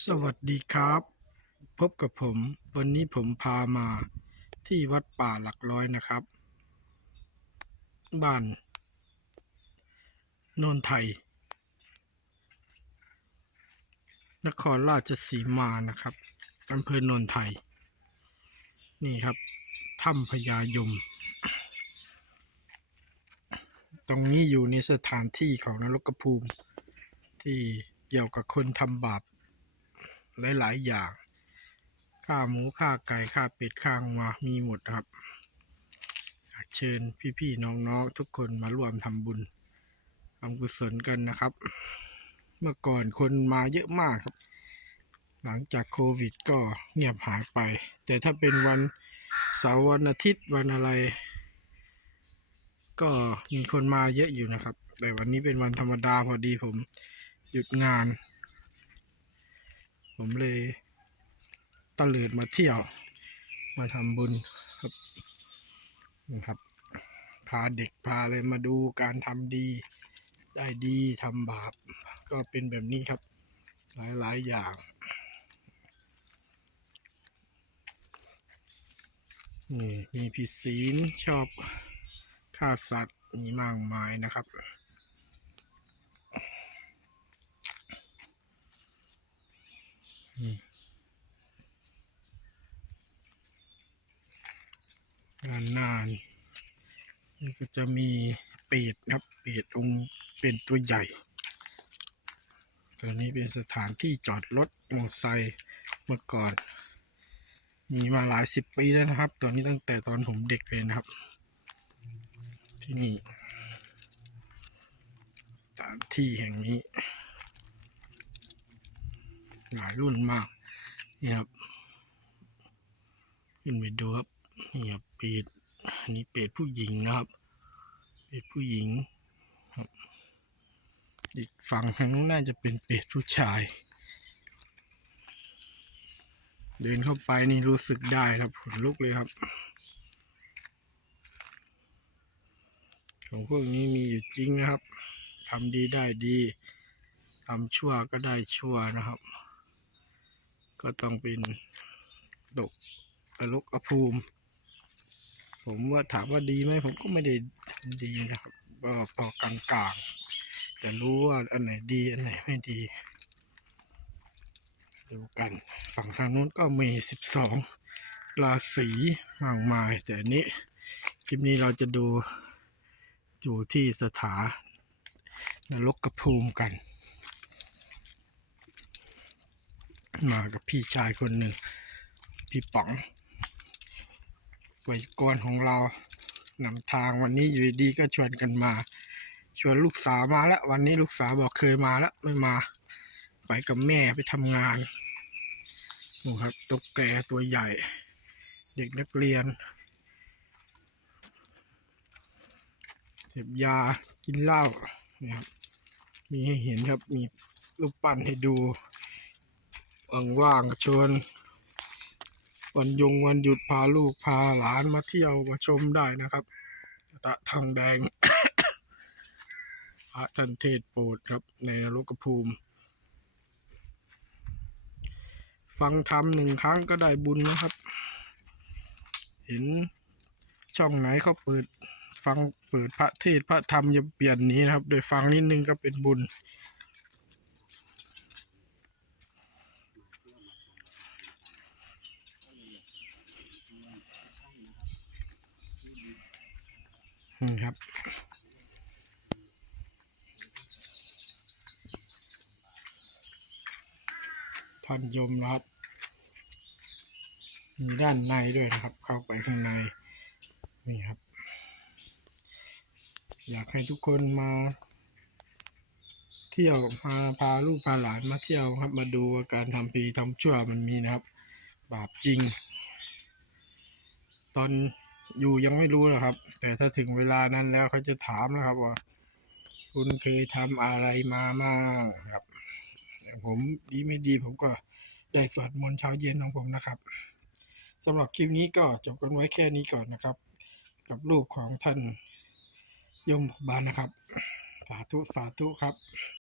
สวัสดีครับ พบกับผม วันนี้ผมพามาที่วัดป่าหลักร้อยนะครับ บ้านโนนไทย นครราชสีมานะครับอำเภอโนนไทย นี่ครับถ้ำพญายม ตรงนี้อยู่ในสถานที่ของนรกภูมิที่เกี่ยวกับคนทำบาป หลายๆอย่างค่าหมูค่าไก่ค่าเป็ดค่ามามีหมดครับ เชิญพี่ๆน้องๆทุกคนมาร่วมทำบุญทำกุศลกันนะครับ เมื่อก่อนคนมาเยอะมากครับ หลังจากโควิดก็เงียบหายไป แต่ถ้าเป็นวันเสาร์วันอาทิตย์วันอะไร ก็มีคนมาเยอะอยู่นะครับ แต่วันนี้เป็นวันธรรมดาพอดีผมหยุดงาน ผมเลยตะเลิดมาเที่ยว มาทำบุญครับนะครับ พาเด็กพาอะไรมาดูการทำดี ได้ดีทำบาป ก็เป็นแบบนี้ครับ หลายๆอย่างนี่มีผิดศีลชอบฆ่าสัตว์มีมากมายนะครับ งานนานนี่ก็จะมีเป็ดครับ เป็ดองเป็นตัวใหญ่ตัวนี้เป็นสถานที่จอดรถมอเตอร์ไซค์เมื่อก่อน มีมาหลายสิบปีแล้วนะครับ ตัวนี้ตั้งแต่ตอนผมเด็กเลยนะครับ ที่นี่ สถานที่แห่งนี้ หลายรุ่นมากนี่ครับขึ้นไปดูครับนี่ครับเป็ดอันนี้เป็ดผู้หญิงนะครับ เป็ดผู้หญิงอีกฝั่งทางนู้นน่าจะเป็นเป็ดผู้ชาย เดินเข้าไปนี่รู้สึกได้ครับขนลุกเลยครับ ของพวกนี้มีอยู่จริงนะครับทำดีได้ดีทำชั่วก็ได้ชั่วนะครับ ก็ต้องเป็นดกนรกอภูมิ ผมว่าถามว่าดีไหมผมก็ไม่ได้ดีนะครับก็พอกลางๆ แต่รู้ว่าอันไหนดีอันไหนไม่ดี ดูกัน ฝั่งทางนู้นก็มีสิบสองราศีมากมาย แต่อันนี้คลิปนี้เราจะดูอยู่ที่สถานรกกระภูมิกัน มากับพี่ชายคนหนึ่ง พี่ป๋องไวยกรของเรานำทางวันนี้อยู่ดีๆก็ชวนกันมา ชวนลูกสาวมาแล้ว วันนี้ลูกสาวบอกเคยมาแล้วไม่มา ไปกับแม่ไปทำงานดูครับตุ๊กแกตัวใหญ่ เด็กนักเรียนเสพยากินเหล้านะครับมีให้เห็นครับมีรูปปั้นให้ดู ว่างๆชวนวันยงวันหยุดพาลูกพาหลานมาเที่ยวมาชมได้นะครับตะทองแดงพระท่านเทศโปรดครับ ในนรกภูมิ ฟังธรรมหนึ่งครั้งก็ได้บุญนะครับ เห็นช่องไหนเขาเปิด ฟังเปิดพระเทศพระธรรมอย่าเปลี่ยนนี้นะครับ โดยฟังนิดนึงก็เป็นบุญ นี่ครับ ท่านยมนะครับมีด้านในด้วยนะครับ เข้าไปข้างใน นี่ครับ อยากให้ทุกคนมา เที่ยวมาพาลูกพาหลานมาเที่ยวครับ มาดูว่าการทำปีทำชั่วมันมีนะครับ บาปจริง ตอน อยู่ยังไม่รู้หรอกครับ แต่ถ้าถึงเวลานั้นแล้วเขาจะถามแล้วครับว่า คุณเคยทำอะไรมาบ้างครับผมดีไม่ดีผมก็ได้สวดมนต์เช้าเย็นของผมนะครับสำหรับคลิปนี้ก็จบกันไว้แค่นี้ก่อนนะครับ กับรูปของท่านยมบาลนะครับ สาธุ สาธุครับ